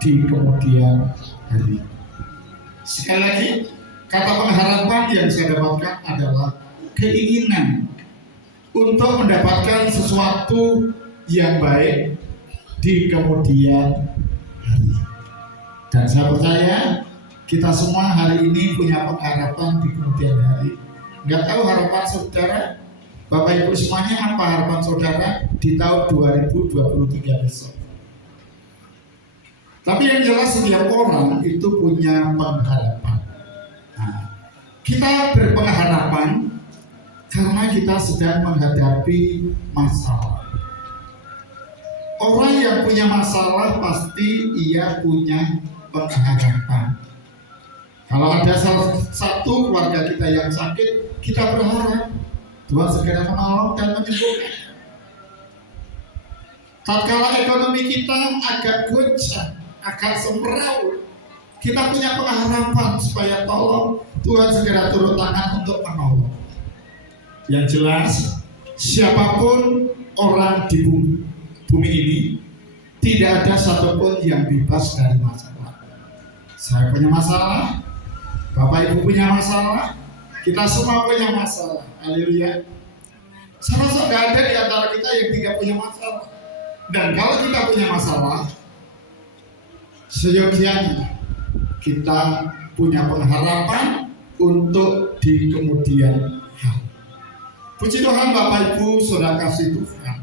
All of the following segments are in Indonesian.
di kemudian hari. Sekali lagi, kata pengharapan yang saya dapatkan adalah keinginan untuk mendapatkan sesuatu yang baik di kemudian hari. Dan saya percaya kita semua hari ini punya pengharapan di kemudian hari. Nggak tahu harapan saudara, Bapak Ibu semuanya, apa harapan saudara di tahun 2023 besok. Tapi yang jelas setiap orang itu punya pengharapan. Nah, kita berpengharapan karena kita sedang menghadapi masalah. Orang yang punya masalah pasti ia punya pengharapan. Kalau ada salah satu keluarga kita yang sakit, kita berharap Tuhan segera menolong dan menyembuhkan. Tatkala ekonomi kita agak goncang, agak semeraut, kita punya pengharapan supaya tolong Tuhan segera turun tangan untuk menolong. Yang jelas, siapapun orang di bumi ini, tidak ada satupun yang bebas dari masalah. Saya punya masalah, Bapak Ibu punya masalah, kita semua punya masalah. Haleluya. Saya rasa tidak ada di antara kita yang tidak punya masalah. Dan kalau kita punya masalah, seyogianya kita punya pengharapan untuk di kemudian hari. Puji Tuhan Bapak Ibu, saudara kasih Tuhan.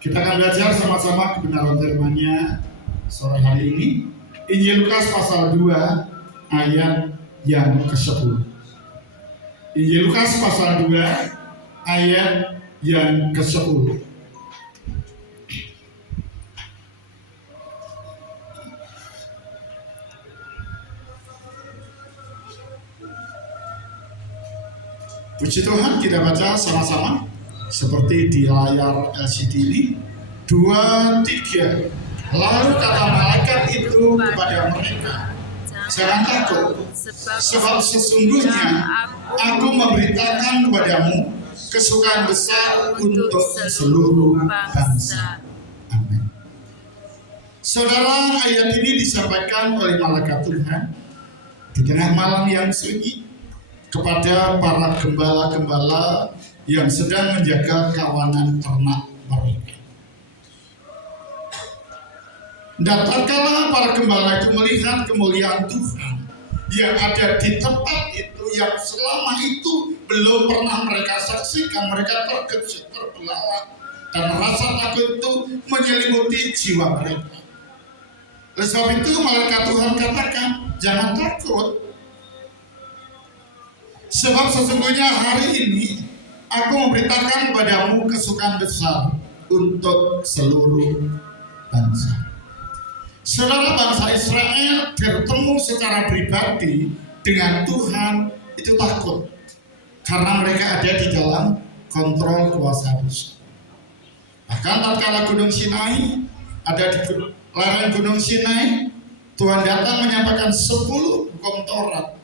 Kita akan belajar sama-sama kebenaran firman-Nya sore hari ini. Injil Lukas pasal 2 ayat yang ke-10. Injil Lukas pasal 2 ayat yang ke-10. Puji Tuhan, kita baca sama-sama seperti di layar LCD ini. 2, 3. Lalu kata malaikat itu kepada mereka, jangan takut, sebab sesungguhnya aku memberitakan kepadamu kesukaan besar untuk seluruh bangsa. Amin. Saudara, ayat ini disampaikan oleh malaikat Tuhan di tengah malam yang sunyi kepada para gembala-gembala yang sedang menjaga kawanan ternak mereka. Dan tatkala para gembala itu melihat kemuliaan Tuhan yang ada di tempat itu, yang selama itu belum pernah mereka saksikan, mereka terkejut, terbelalak, dan rasa takut itu menyelimuti jiwa mereka. Oleh sebab itu malaikat Tuhan katakan, jangan takut, sebab sesungguhnya hari ini aku memberitakan kepadamu kesukaan besar untuk seluruh bangsa. Saudara, bangsa Israel bertemu secara pribadi dengan Tuhan itu takut karena mereka ada di dalam kontrol kuasa dosa. Bahkan tatkala Gunung Sinai, ada di lereng Gunung Sinai, Tuhan datang menyampaikan 10 hukum Taurat.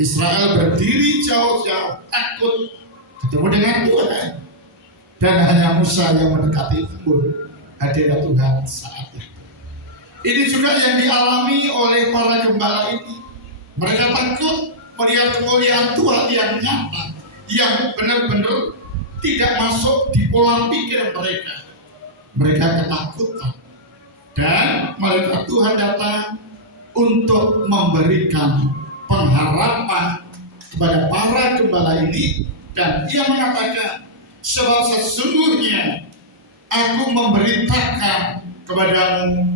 Israel berdiri jauh-jauh takut ketemu dengan Tuhan, dan hanya Musa yang mendekati pun hadirat Tuhan saat itu. Ini juga yang dialami oleh para gembala ini. Mereka takut melihat kemuliaan Tuhan yang nyata, yang benar-benar tidak masuk di pola pikir mereka. Mereka ketakutan, dan malaikat Tuhan datang untuk memberikan pengharapan kepada para gembala ini, dan ia mengatakan, sebab sesungguhnya aku memberitakan kepadamu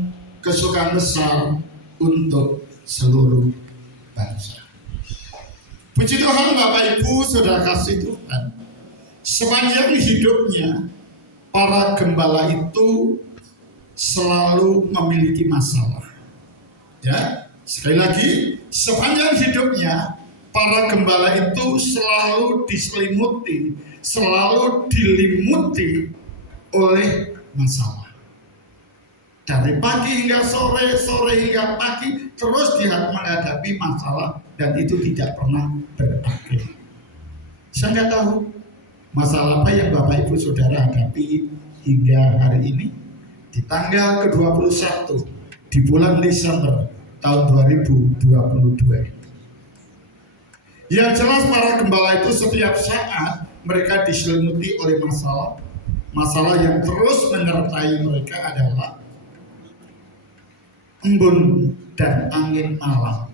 kesukaan besar untuk seluruh bangsa. Puji Tuhan Bapak Ibu, saudara kasih Tuhan. Sepanjang hidupnya para gembala itu selalu memiliki masalah. Ya, sekali lagi, sepanjang hidupnya para gembala itu selalu diselimuti, selalu dilimuti oleh masalah. Dari pagi hingga sore, sore hingga pagi, terus dia menghadapi masalah, dan itu tidak pernah berakhir. Saya nggak tahu masalah apa yang Bapak Ibu Saudara hadapi hingga hari ini. Di tanggal ke-21 di di bulan Desember tahun 2022. Yang jelas para gembala itu setiap saat mereka diselimuti oleh masalah yang terus menyertai mereka adalah embun dan angin malam.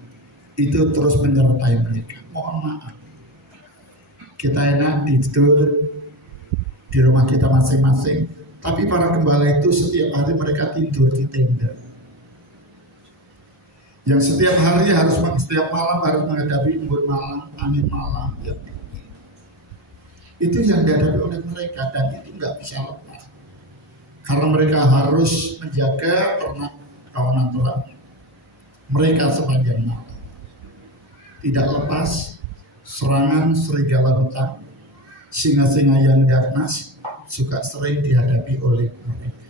Itu terus menyertai mereka. Mohon maaf, kita enak tidur di rumah kita masing-masing, tapi para gembala itu setiap hari mereka tidur di tenda. Yang setiap malam harus menghadapi embun malam, angin malam. Ya. Itu yang dihadapi oleh mereka dan itu nggak bisa lepas. Karena mereka harus menjaga ternak kawanan ternak mereka sepanjang malam. Tidak lepas serangan serigala hutan, singa-singa yang ganas juga sering dihadapi oleh mereka.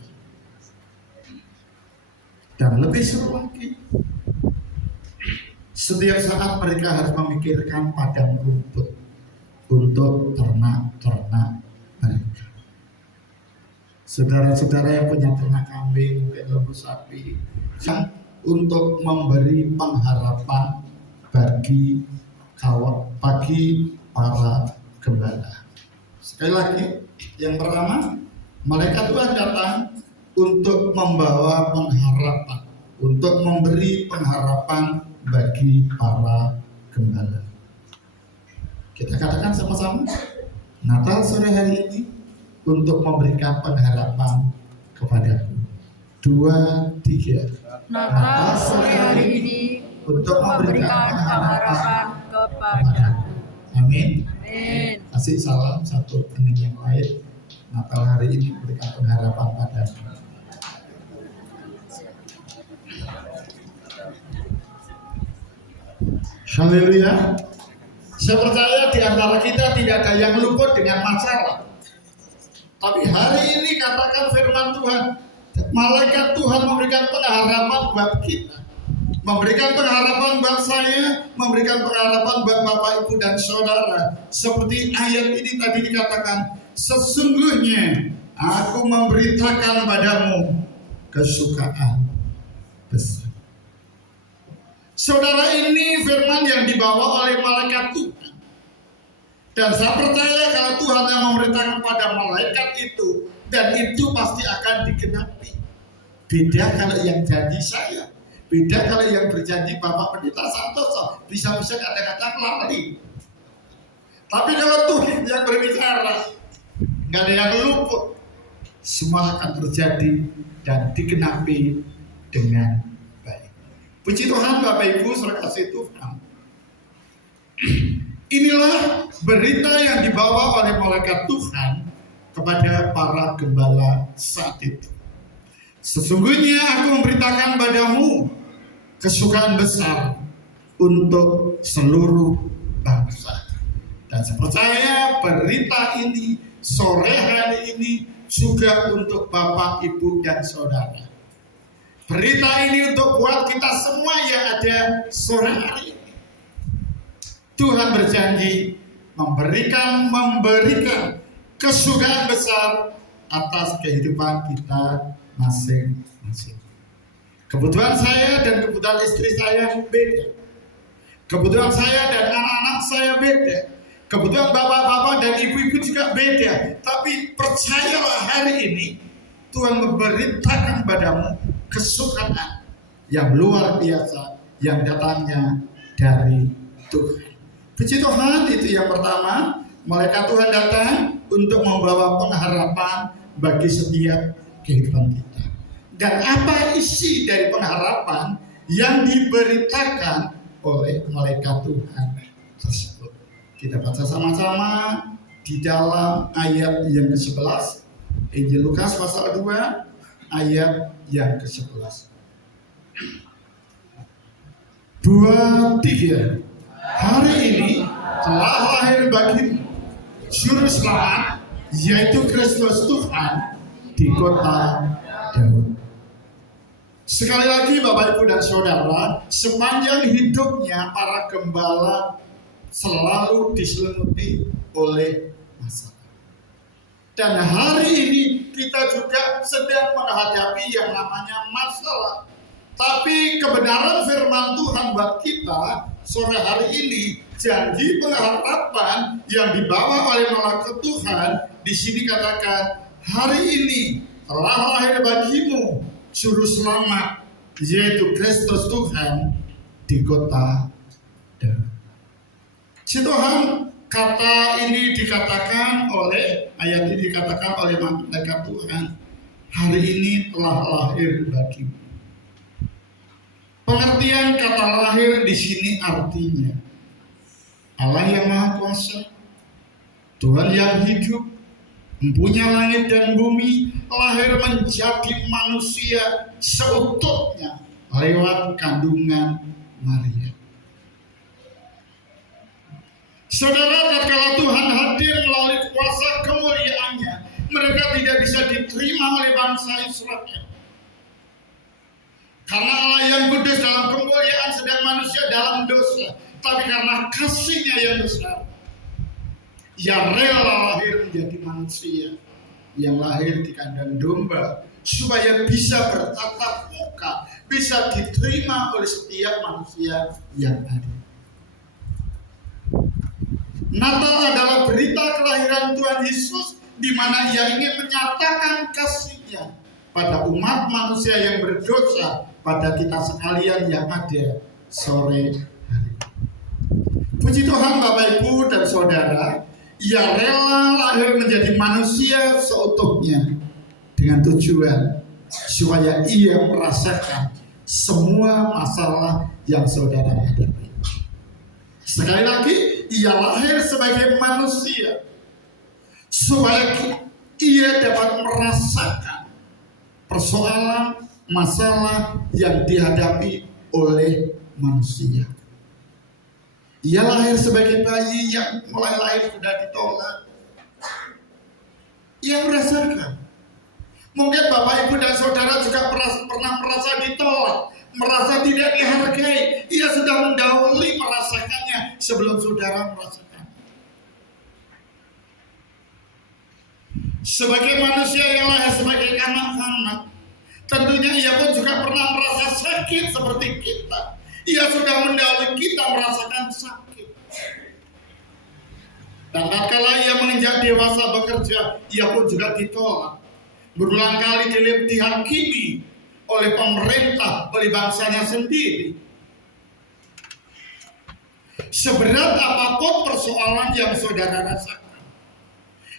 Dan lebih seru lagi, setiap saat mereka harus memikirkan padang rumput untuk ternak-ternak mereka. Saudara-saudara yang punya ternak kambing, lembu, sapi, untuk memberi pengharapan bagi para gembala. Sekali lagi, yang pertama, malaikat Tuhan datang untuk membawa pengharapan, untuk memberi pengharapan bagi para gembala. Kita katakan sama-sama, Natal sore hari ini untuk memberikan pengharapan kepadaku. 2, 3. Natal sore hari ini untuk memberikan pengharapan kepadaku. Amin. Amin. Kasih salam satu dengan yang lain. Natal hari ini memberikan pengharapan padamu. Haleluya. Saya percaya di antara kita tidak ada yang luput dengan masalah. Tapi hari ini katakan firman Tuhan, malaikat Tuhan memberikan pengharapan buat kita. Memberikan pengharapan buat saya, memberikan pengharapan buat Bapak, Ibu, dan Saudara. Seperti ayat ini tadi dikatakan, sesungguhnya aku memberitakan padamu kesukaan besar. Saudara, ini firman yang dibawa oleh malaikat Tuhan. Dan saya percaya kalau Tuhan yang memberitakan pada malaikat itu, dan itu pasti akan digenapi. Beda kalau yang janji saya. Beda kalau yang berjanji Bapak Pendeta Santoso, bisa-bisa kadang-kadang lari. Tapi kalau Tuhan yang berbicara, nggak ada yang luput. Semua akan terjadi dan digenapi dengan baik. Puji Tuhan, Bapak Ibu, saudara kasih Tuhan. Inilah berita yang dibawa oleh malaikat Tuhan kepada para gembala saat itu. Sesungguhnya aku memberitakan padamu kesukaan besar untuk seluruh bangsa. Dan saya percaya berita ini sore hari ini juga untuk Bapak, Ibu, dan Saudara. Berita ini untuk buat kita semua yang ada sore hari ini. Tuhan berjanji memberikan kesukaan besar atas kehidupan kita masing-masing. Kebutuhan saya dan kebutuhan istri saya beda. Kebutuhan saya dan anak-anak saya beda. Kebutuhan bapak-bapak dan ibu-ibu juga beda. Tapi percayalah hari ini Tuhan memberitakan padamu kesukaan yang luar biasa yang datangnya dari Tuhan. Puji Tuhan, itu yang pertama. Malaikat Tuhan datang untuk membawa pengharapan bagi setiap kehidupan kita. Dan apa isi dari pengharapan yang diberitakan oleh malaikat Tuhan tersebut? Kita baca sama-sama di dalam ayat yang ke-11, Injil Lukas pasal 2 ayat yang ke-11. 2, 3. Hari ini telah lahir bagimu juru selamat, yaitu Kristus Tuhan di kota Daud. Sekali lagi Bapak, Ibu, dan Saudara, sepanjang hidupnya para gembala selalu diselimuti oleh masalah. Dan hari ini kita juga sedang menghadapi yang namanya masalah. Tapi kebenaran firman Tuhan buat kita sore hari ini, janji pengharapan yang dibawa oleh malaikat Tuhan, di sini katakan, hari ini telah lahir bagimu juru selamat, yaitu Kristus Tuhan di kota Daud. Si Tuhan, kata ini dikatakan oleh, ayat ini dikatakan oleh malaikat Tuhan, hari ini telah lahir bagimu. Pengertian kata lahir di sini artinya Allah yang Maha Kuasa, Tuhan yang hidup, mempunyai langit dan bumi, lahir menjadi manusia seutuhnya lewat kandungan Maria. Saudara, tatkala Tuhan hadir melalui kuasa kemuliaannya, mereka tidak bisa diterima oleh bangsa Israel. Karena Allah yang kudus dalam kemuliaan, sedang manusia dalam dosa. Tapi karena kasih-Nya yang besar, yang rela lahir menjadi manusia, yang lahir di kandang domba, supaya bisa bertatap muka, bisa diterima oleh setiap manusia yang ada. Natal adalah berita kelahiran Tuhan Yesus, di mana Ia ingin menyatakan kasih-Nya pada umat manusia yang berdosa, pada kita sekalian yang ada sore hari. Puji Tuhan Bapak Ibu dan Saudara, Ia rela lahir menjadi manusia seutuhnya dengan tujuan supaya Ia merasakan semua masalah yang saudara hadapi. Sekali lagi, Ia lahir sebagai manusia supaya Ia dapat merasakan persoalan, masalah yang dihadapi oleh manusia. Ia lahir sebagai bayi yang mulai lahir sudah ditolak. Ia merasakan. Mungkin Bapak Ibu dan Saudara juga pernah merasa ditolak, merasa tidak dihargai. Ia sudah mendahului merasakannya sebelum saudara merasakan. Sebagai manusia yang lahir sebagai anak-anak, tentunya ia pun juga pernah merasa sakit seperti kita. Ia sudah mendahului kita merasakan sakit. Dan tatkala ia menginjak dewasa bekerja, ia pun juga ditolak. Berulang kali dihakimi oleh pemerintah, oleh bangsanya sendiri. Seberat apapun persoalan yang saudara rasakan,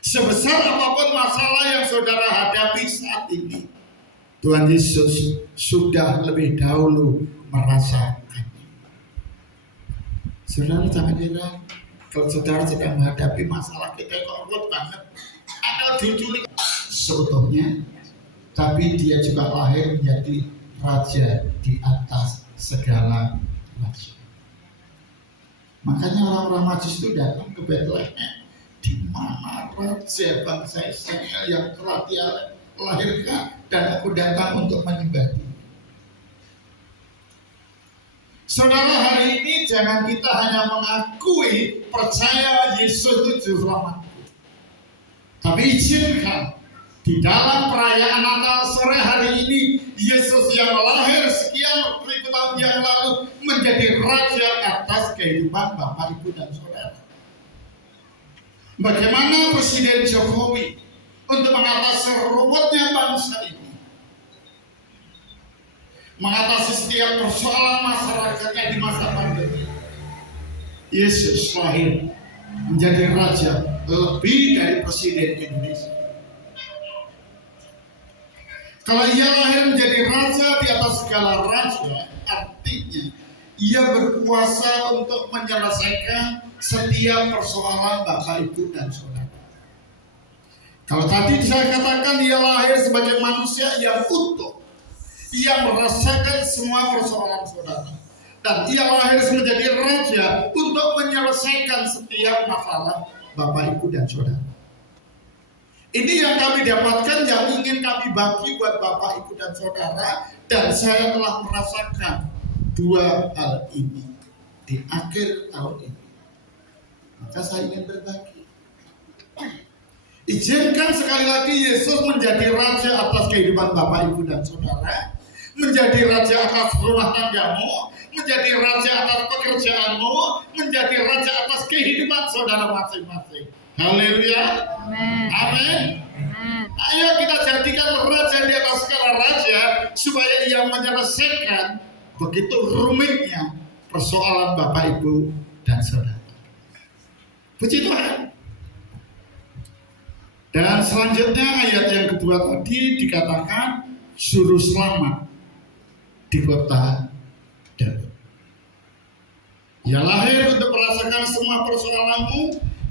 sebesar apapun masalah yang saudara hadapi saat ini, Tuhan Yesus sudah lebih dahulu merasakannya. Saudara jangan heran kalau saudara sedang menghadapi masalah, kita kok ruwet banget, akal diculik sebetulnya, tapi dia juga lahir menjadi raja di atas segala raja. Makanya orang-orang Majus itu datang ke Bethlehem, di mana raja bangsa Israel yang telah dia lahirkan, dan aku datang untuk menyembah dia. Saudara, hari ini jangan kita hanya mengakui percaya Yesus itu juru selamat, tapi izinkan di dalam perayaan Natal sore hari ini, Yesus yang lahir sekian ribu tahun yang lalu menjadi raja atas kehidupan Bapak, Ibu, dan Saudara. Bagaimana Presiden Jokowi untuk mengatasi ruwetnya bangsa ini, mengatasi setiap persoalan masyarakatnya di masa pandemi. Yesus lahir menjadi raja lebih dari Presiden Indonesia. Kalau ia lahir menjadi raja di atas segala raja, artinya ia berkuasa untuk menyelesaikan setiap persoalan Bapak, Ibu, dan Saudara. Kalau tadi saya katakan ia lahir sebagai manusia yang utuh, ia merasakan semua persoalan saudara, dan ia lahir menjadi raja untuk menyelesaikan setiap masalah Bapak, Ibu, dan Saudara. Ini yang kami dapatkan, yang ingin kami bagi buat Bapak, Ibu, dan Saudara. Dan saya telah merasakan dua hal ini di akhir tahun ini. Maka saya ingin berbagi. Izinkan sekali lagi Yesus menjadi raja atas kehidupan Bapak, Ibu, dan Saudara, menjadi raja atas rumah tanggamu, menjadi raja atas pekerjaanmu, menjadi raja atas kehidupan saudara masing-masing. Haleluya. Amin. Amin. Amin. Ayo kita jadikan raja di atas segala raja, supaya ia menyelesaikan begitu rumitnya persoalan Bapak, Ibu, dan saudara. Puji Tuhan. Dan selanjutnya ayat yang kedua tadi dikatakan juru selamat di kota Daud. Ia lahir untuk merasakan semua persoalanmu.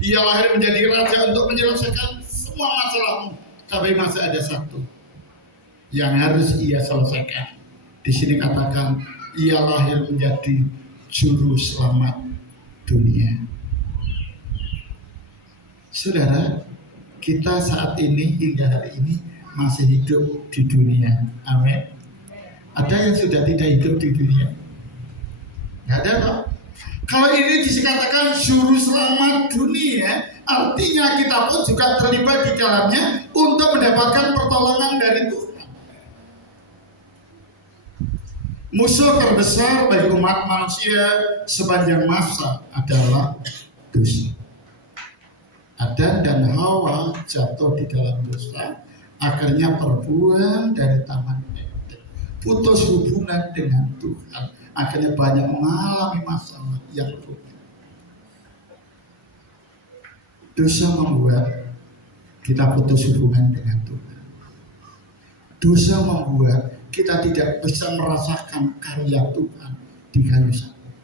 Ia lahir menjadi raja untuk menyelesaikan semua masalahmu. Tapi masih ada satu yang harus ia selesaikan. Di sini katakan ia lahir menjadi juru selamat dunia. Saudara, kita saat ini hingga hari ini masih hidup di dunia. Amin. Ada yang sudah tidak hidup di dunia? Nggak ada, Pak. Kalau ini dikatakan juru selamat dunia, artinya kita pun juga terlibat di dalamnya untuk mendapatkan pertolongan dari Tuhan. Musuh terbesar bagi umat manusia sepanjang masa adalah dosa. Adam dan Hawa jatuh di dalam dosa, akhirnya terbuang dari taman Eden, putus hubungan dengan Tuhan, akhirnya banyak mengalami masalah yang rumit. Dosa membuat kita putus hubungan dengan Tuhan. Dosa membuat kita tidak bisa merasakan karya Tuhan di kayu salib.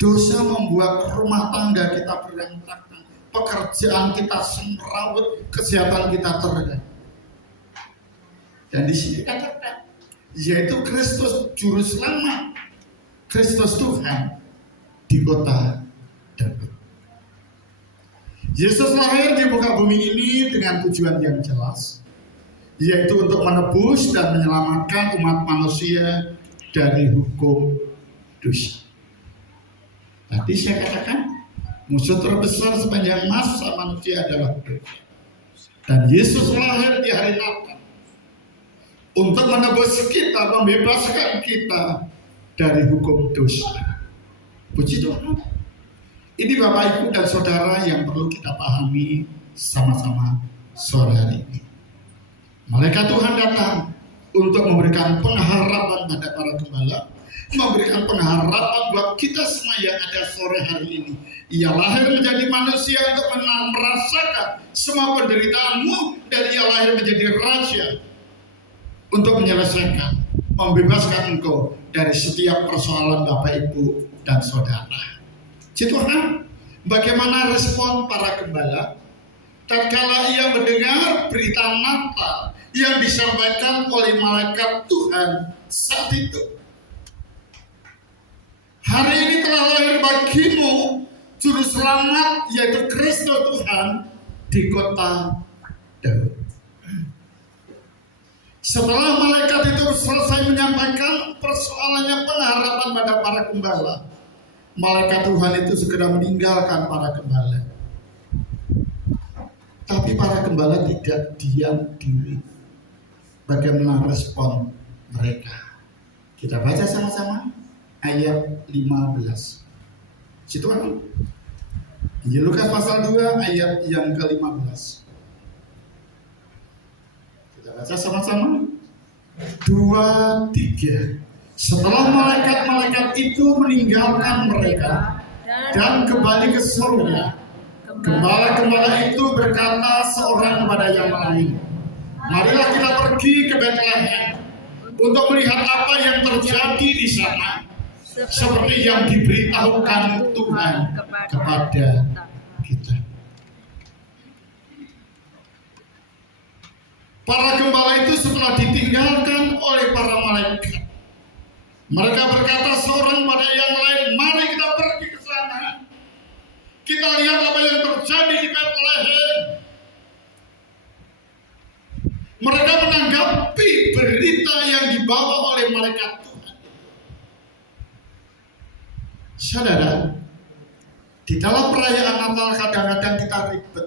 Dosa membuat rumah tangga kita berantakan, pekerjaan kita semrawut, kesehatan kita terganggu. Dan di sini katakan, yaitu Kristus juru selamat, Kristus Tuhan di kota Daud. Yesus lahir di muka bumi ini dengan tujuan yang jelas, yaitu untuk menebus dan menyelamatkan umat manusia dari hukum dosa. Tadi saya katakan, musuh terbesar sepanjang masa manusia adalah dosa. Dan Yesus lahir di hari Natal untuk menebus kita, membebaskan kita dari hukum dosa. Puji Tuhan. Ini Bapak, Ibu, dan Saudara yang perlu kita pahami sama-sama sore hari ini. Malaikat Tuhan datang untuk memberikan pengharapan pada para gembala, memberikan pengharapan buat kita semua yang ada sore hari ini. Ia lahir menjadi manusia untuk merasakan semua penderitaanmu, dan ia lahir menjadi raja untuk menyelesaikan, membebaskan engkau dari setiap persoalan Bapak, Ibu, dan Saudara. Tuhan, bagaimana respon para gembala tatkala ia mendengar berita Natal yang disampaikan oleh malaikat Tuhan saat itu? Hari ini telah lahir bagimu juru selamat, yaitu Kristus Tuhan di kota Daud. Setelah malaikat itu selesai menyampaikan persoalannya, pengharapan pada para gembala, malaikat Tuhan itu segera meninggalkan para gembala. Tapi para gembala tidak diam diri. Bagaimana respon mereka? Kita baca sama-sama ayat 15. Situ kan? Injil Lukas pasal 2 ayat yang ke-15. Kita baca sama-sama. 2, 3. Setelah malaikat-malaikat itu meninggalkan mereka dan kembali ke surga, gembala-gembala itu berkata seorang kepada yang lain, marilah kita pergi ke Betlehem untuk melihat apa yang terjadi di sana, seperti yang diberitahukan Tuhan kepada kita. Para gembala itu setelah ditinggalkan oleh para malaikat, mereka berkata seorang pada yang lain, mari kita pergi ke sana. Kita lihat apa yang terjadi di Betlehem. Mereka menanggapi berita yang dibawa oleh malaikat Tuhan. Saudara, di dalam perayaan Natal kadang-kadang kita ribet.